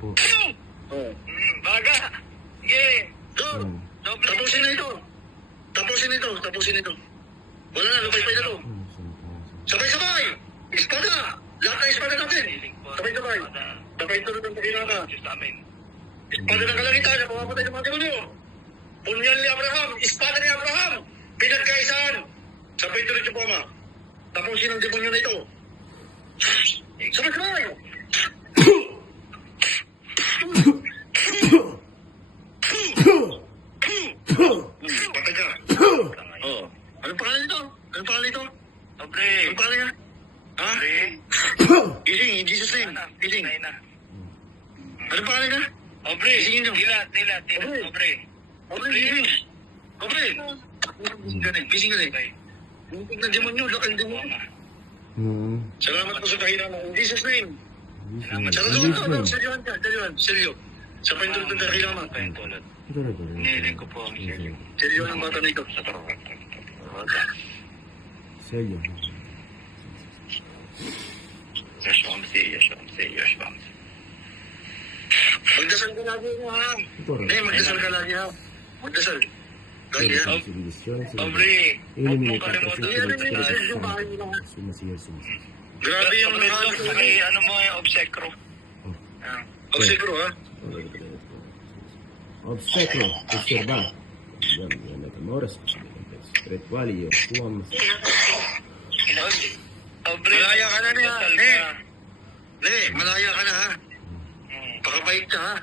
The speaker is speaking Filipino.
po. Oh. Baga. Sige. Go! Tapusin na ito. Tapusin ito. Wala na, lupay-pay na to. Sabay-sabay! Espada! Lahat na espada natin! Sabay-sabay! Sabay-sabay ng pakinaka. Espada ng kalangitan na pumapatay ng mga demonyo. Punyan ni Abraham, espada ni Abraham, pinagkaisaan. Sabay-tuloy siya po, ama. Tapusin ang demonyo na ito. Sabay-sabay! Patay ka. Oh. Anong pangalan nito? Anong pangalan nito? Obre. Anong pangalan niya? Ha? Obre. Ising, in Jesus name. Ising. Anong pangalan niya? Obre. Isingin niyo. Tila. Obre. Obre. Obre, ising. Obre. Ising ka rin. Muntik na demonyo, laking demonyo. Salamat po sa kahinaan mo. In Jesus name. Salamat. Seryo. Sa paintulot ng kahinaan mo. Nihiling ko po ang selyo. Seryo ng bata na ito. Selyo. Yeshua Masih. Magdasal ka lagi mo, ha? Magdasal ka lagi, ha? Magdasal. Lagi, ha? Obre. Huwag mo kalimutan. Grabe yung nakahanap ko. Ano mo yung obsekro. Obsekro, ha? Obstáculo, observar. Metamores, spirituali, uam. Obre. Malaya ka na niya. Malaya ka na, ha? Pakabait ka, ha?